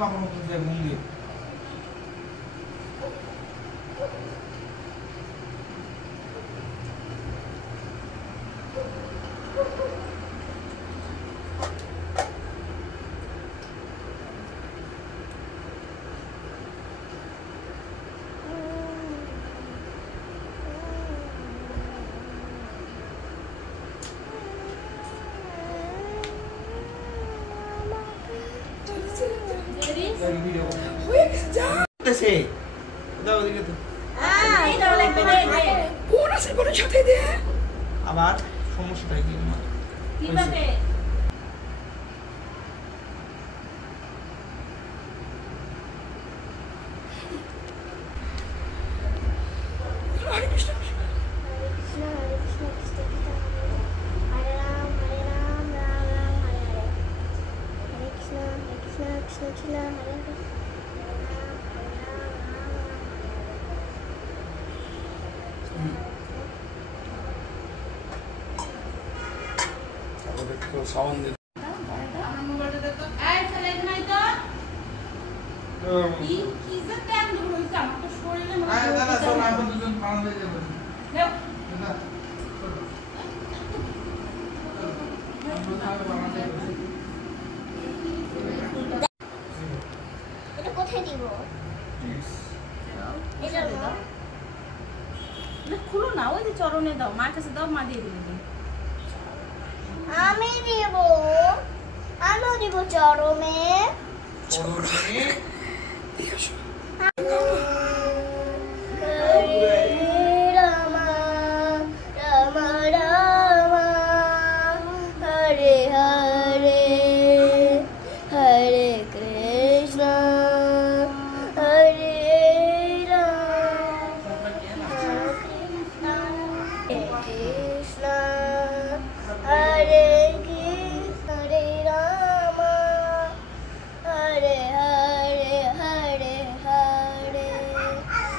বাবার মতো যে ঘুম দিয়ে আবার সমস্যাটা কি সাউন্ড দে আমার মোবাইলটা দে তো এই ছেলে নাই তো কি যে টাইম হইছে আমার তো শরীরে মনে হয় না না সব আমরা দুজন পান হয়ে যাবে দেও না এটা কোথায় দিব এটা দাও না খুলো না ওই যে চরণে দাও মার কাছে দাও মা দিয়ে দিবে আমি দিব চরমে রামা রামা রামা হরে হরে হরে কৃষ্ণ হরে রাম কৃষ্ণ হরে হরে রাম হরে হরে হরে হরে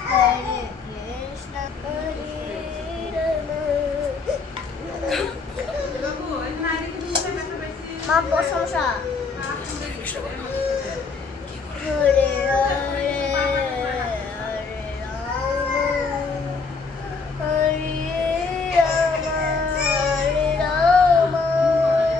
হরে কৃষ্ণ হরে রাম মা প্রশংসা হরে হরে হরে রাম হরে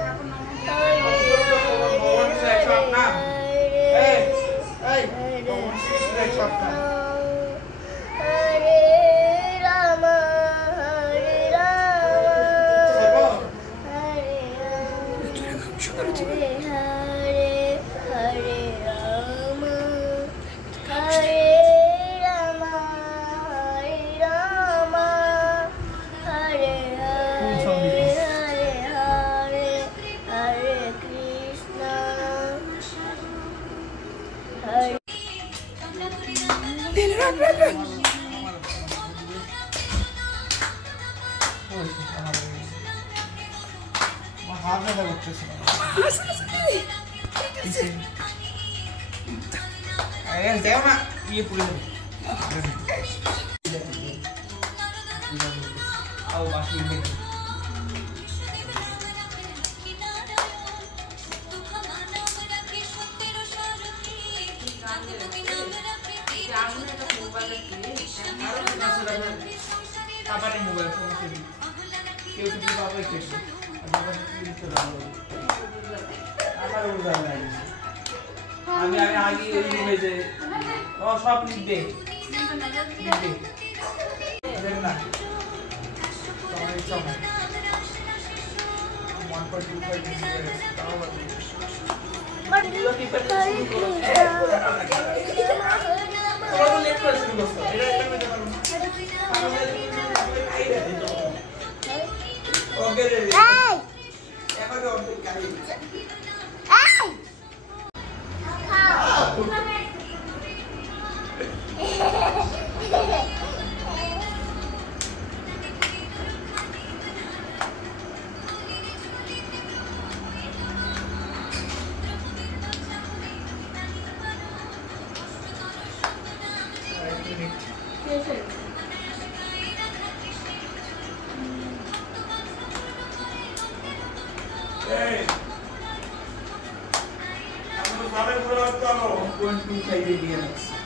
আমি আগে এই যে ও সব লিখবে দেখ না তোমার ইচ্ছা হয় 1.25 তাও বাদ তোমরা তো লেট করে শুরু করছো এটা একটা ওকে রে এখন অর্ধেক কাহিনী সামনে ঘুরে আসতে হবে 1.25 দিয়ে রাখছি